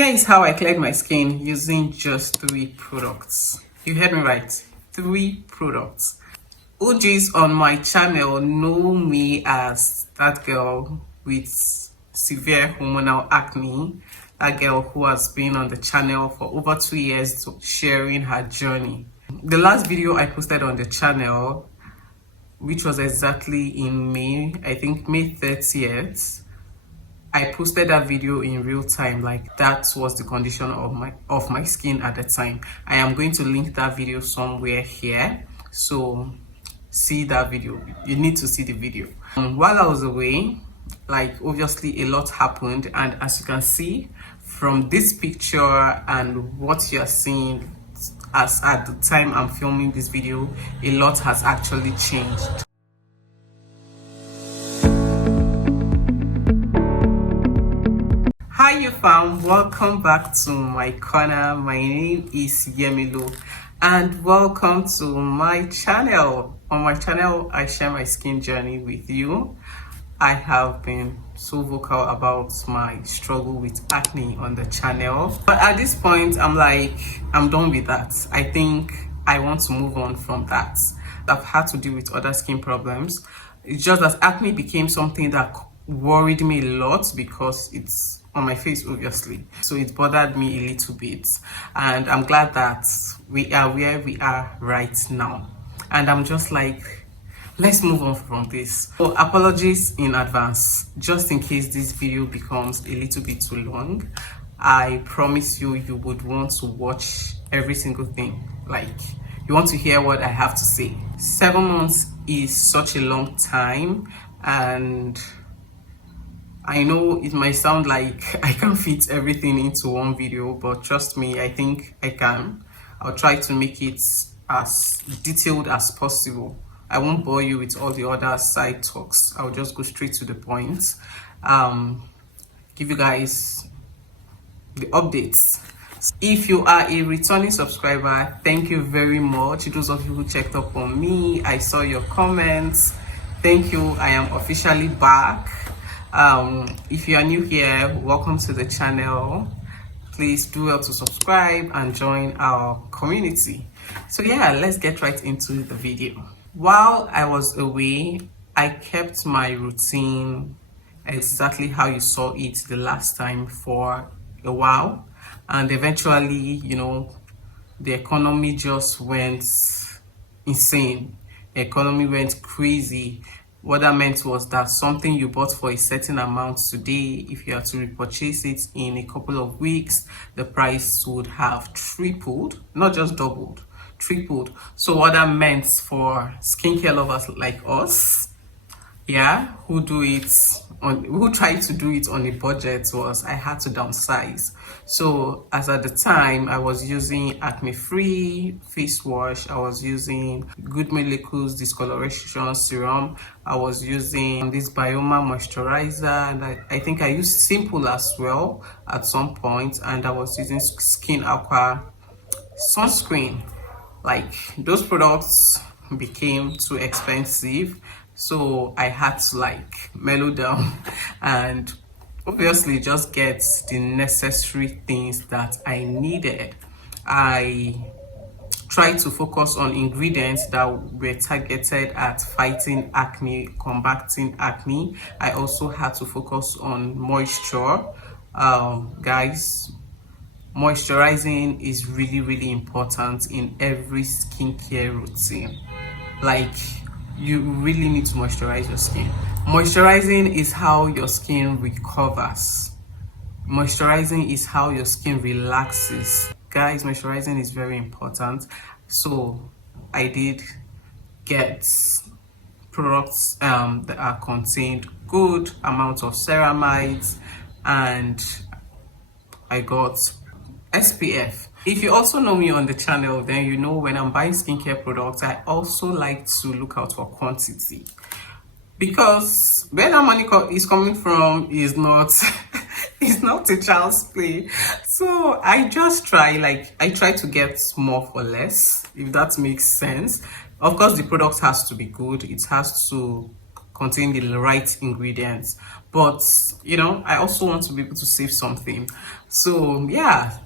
Here is how I cleared my skin using just 3 products. You heard me right, 3 products. OGs on my channel know me as that girl with severe hormonal acne, that girl who has been on the channel for over 2 years sharing her journey. The last video I posted on the channel, which was exactly in May, I think May 30th, I posted that video in real time. Like, that was the condition of my skin at the time. I am going to link that video somewhere here, so see that video. You need to see the video. While I was away, like, obviously a lot happened, and as you can see from this picture and what you're seeing as at the time I'm filming this video, a lot has actually changed. Hi YouFam, welcome back to my corner. My name is Yemilo and welcome to my channel. On my channel, I share my skin journey with you. I have been so vocal about my struggle with acne on the channel, but at this point I'm done with that. I think I want to move on from that. I've had to deal with other skin problems. It's just that acne became something that worried me a lot because it's on my face, obviously, so it bothered me a little bit, and I'm glad that we are where we are right now, and I'm just like, let's move on from this. So apologies in advance, just in case this video becomes a little bit too long. I promise you would want to watch every single thing. Like, you want to hear what I have to say. 7 months is such a long time, and I know it might sound like I can't fit everything into one video, but trust me, I think I can. I'll try to make it as detailed as possible. I won't bore you with all the other side talks. I'll just go straight to the point. Give you guys the updates. If you are a returning subscriber, thank you very much. Those of you who checked up on me, I saw your comments. Thank you. I am officially back. If you are new here, welcome to the channel. Please do well to subscribe and join our community. So yeah, let's get right into the video. While I was away, I kept my routine exactly how you saw it the last time for a while, and eventually, you know, the economy just went insane. The economy went crazy. What that meant was that something you bought for a certain amount today, if you are to repurchase it in a couple of weeks, the price would have tripled, not just doubled, tripled. So what that meant for skincare lovers like us, yeah, who try to do it on a budget, was I had to downsize. So as at the time, I was using acne free face wash, I was using Good Molecules discoloration serum, I was using this Bioma moisturizer, and I think I used Simple as well at some point, and I was using Skin Aqua sunscreen. Like, those products became too expensive, so I had to like mellow down and obviously just get the necessary things that I needed. I tried to focus on ingredients that were targeted at fighting acne, combating acne. I also had to focus on moisture. Guys, moisturizing is really important in every skincare routine. Like, you really need to moisturize your skin. Moisturizing is how your skin recovers. Moisturizing is how your skin relaxes. Guys, moisturizing is very important. So I did get products that are contained good amounts of ceramides, and I got SPF. If you also know me on the channel, then you know when I'm buying skincare products, I also like to look out for quantity, because where that money is coming from is not it's not a child's play. So I just try to get more for less, if that makes sense. Of course, the product has to be good, it has to contain the right ingredients, but I also want to be able to save something. So yeah,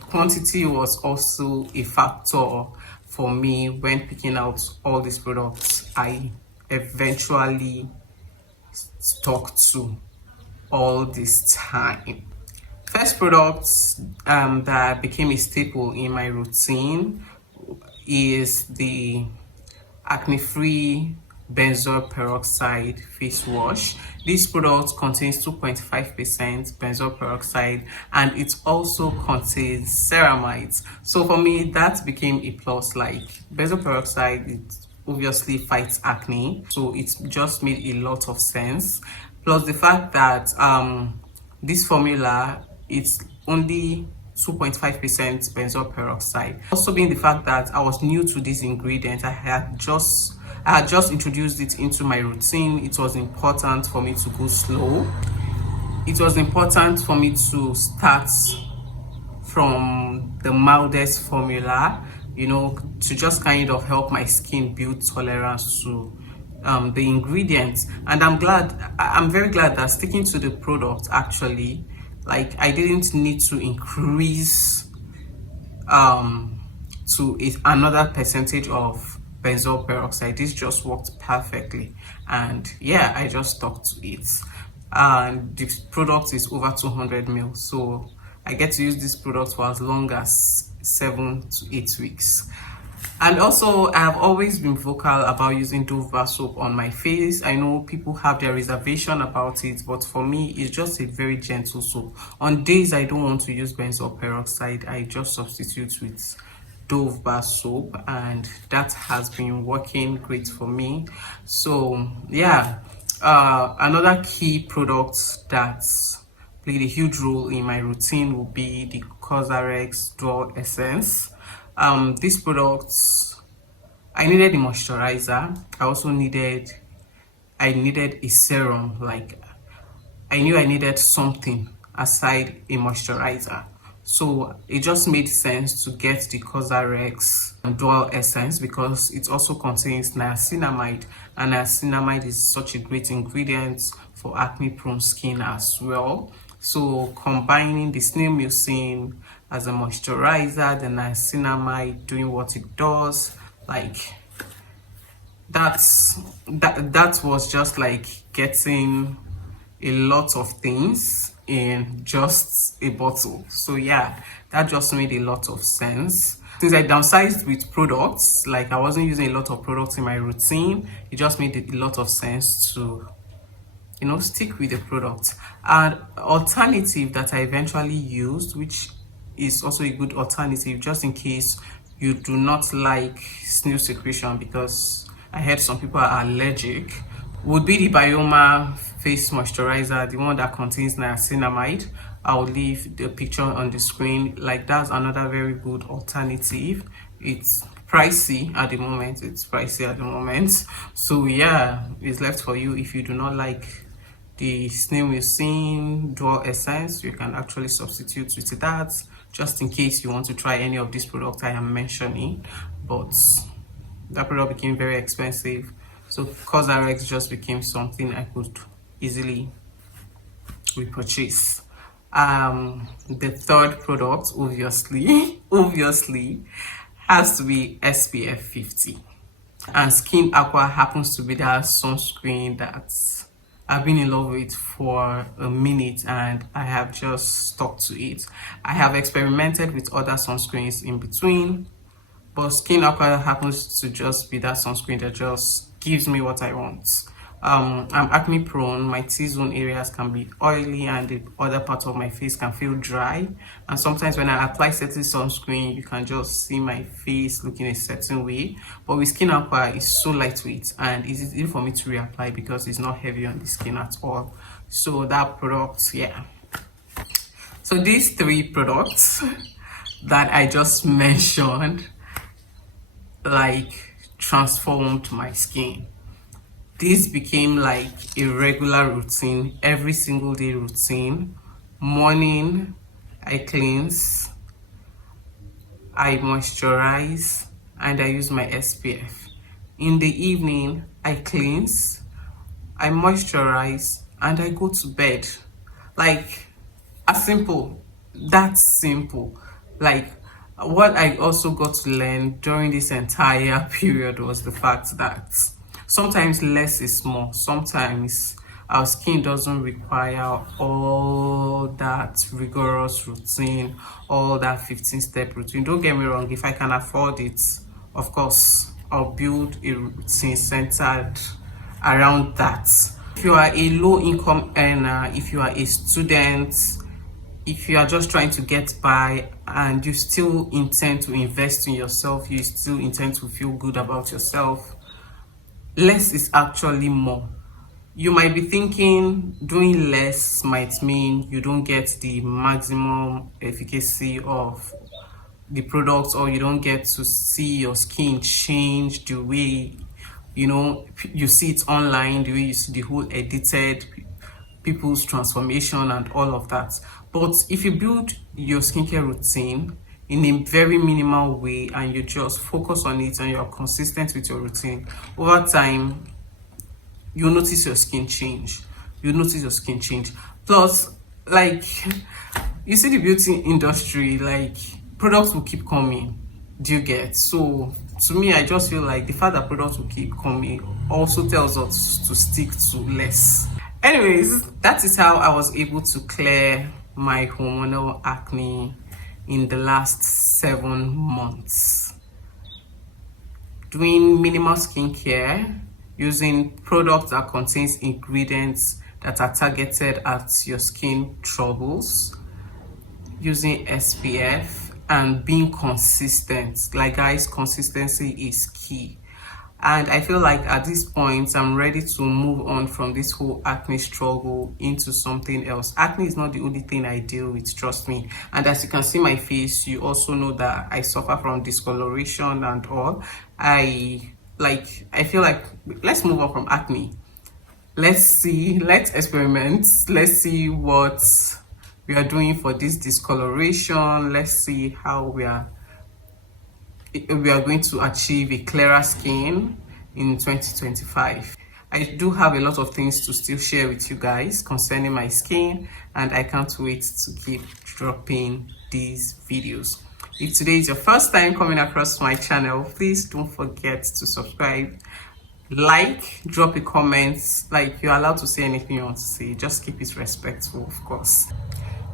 quantity was also a factor for me when picking out all these products I eventually stuck to all this time. First product that became a staple in my routine is the acne-free benzoyl peroxide face wash. This product contains 2.5% benzoyl peroxide, and it also contains ceramides. So for me, that became a plus. Like, benzoyl peroxide, it obviously fights acne, so it just made a lot of sense. Plus the fact that this formula, it's only 2.5% benzoyl peroxide. Also being the fact that I was new to this ingredient, I had just introduced it into my routine. It was important for me to go slow. It was important for me to start from the mildest formula, to just kind of help my skin build tolerance to the ingredients. And I'm very glad that sticking to the product, actually, like, I didn't need to increase to another percentage of benzoyl peroxide. This just worked perfectly, and yeah, I just stuck to it. And the product is over 200 ml, so I get to use this product for as long as 7 to 8 weeks. And also, I have always been vocal about using Dove bar soap on my face. I know people have their reservation about it, but for me, it's just a very gentle soap. On days I don't want to use benzoyl peroxide, I just substitute with Dove bar soap, and that has been working great for me. So yeah, another key product that's played a huge role in my routine will be the Cosrx Dual Essence. These products, I needed a moisturizer. I needed a serum. Like, I knew I needed something aside a moisturizer. So it just made sense to get the Cosrx Dual Essence because it also contains niacinamide, and niacinamide is such a great ingredient for acne prone skin as well. So combining the snail mucin as a moisturizer, the niacinamide doing what it does, like, that was just like getting a lot of things in just a bottle. So yeah, that just made a lot of sense. Since I downsized with products, like, I wasn't using a lot of products in my routine, it just made a lot of sense to stick with the product. And alternative that I eventually used, which is also a good alternative just in case you do not like snail secretion, because I heard some people are allergic, would be the Bioma face moisturizer, the one that contains niacinamide. I'll leave the picture on the screen. Like, that's another very good alternative. It's pricey at the moment, so yeah, it's left for you. If you do not like the snail mucin dual essence, you can actually substitute with that, just in case you want to try any of these products I am mentioning. But that product became very expensive, so Cosrx just became something I could easily repurchase. The third product, obviously has to be SPF 50, and Skin Aqua happens to be that sunscreen that I've been in love with for a minute, and I have just stuck to it. I have experimented with other sunscreens in between, but Skin Aqua happens to just be that sunscreen that just gives me what I want. I'm acne prone. My T-zone areas can be oily, and the other part of my face can feel dry. And sometimes when I apply certain sunscreen, you can just see my face looking a certain way. But with Skin Aqua, it's so lightweight and it's easy for me to reapply because it's not heavy on the skin at all. So that product, yeah. So these three products that I just mentioned, like, transformed my skin. This became like a regular routine, every single day routine. Morning, I cleanse, I moisturize, and I use my SPF. In the evening, I cleanse, I moisturize, and I go to bed. Like, as simple, that's simple. Like, what I also got to learn during this entire period was the fact that sometimes less is more. Sometimes our skin doesn't require all that rigorous routine, all that 15-step routine. Don't get me wrong, if I can afford it, of course, I'll build a routine centered around that. If you are a low income earner, if you are a student, if you are just trying to get by and you still intend to invest in yourself, you still intend to feel good about yourself, less is actually more. You might be thinking doing less might mean you don't get the maximum efficacy of the products, or you don't get to see your skin change the way you see it online, the way you see the whole edited people's transformation and all of that. But if you build your skincare routine in a very minimal way and you just focus on it and you're consistent with your routine, over time you'll notice your skin change. Plus, like, you see the beauty industry, like, products will keep coming. Do you get? So to me, I just feel like the fact that products will keep coming also tells us to stick to less. Anyways, that is how I was able to clear my hormonal acne in the last 7 months. Doing minimal skincare, using products that contains ingredients that are targeted at your skin troubles, using SPF, and being consistent. Like, guys, consistency is key. And I feel like at this point I'm ready to move on from this whole acne struggle into something else. Acne is not the only thing I deal with, trust me. And as you can see my face, you also know that I suffer from discoloration and all. I feel like, let's move on from acne. Let's experiment. Let's see what we are doing for this discoloration. Let's see how we are going to achieve a clearer skin in 2025. I do have a lot of things to still share with you guys concerning my skin, and I can't wait to keep dropping these videos. If today is your first time coming across my channel, please don't forget to subscribe, like, drop a comment. Like, you're allowed to say anything you want to say, just keep it respectful, of course.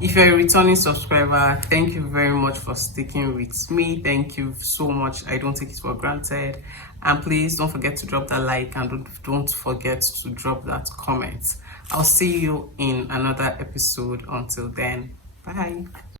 If you're a returning subscriber, thank you very much for sticking with me. Thank you so much. I don't take it for granted. And please don't forget to drop that like, and don't forget to drop that comment. I'll see you in another episode. Until then, bye.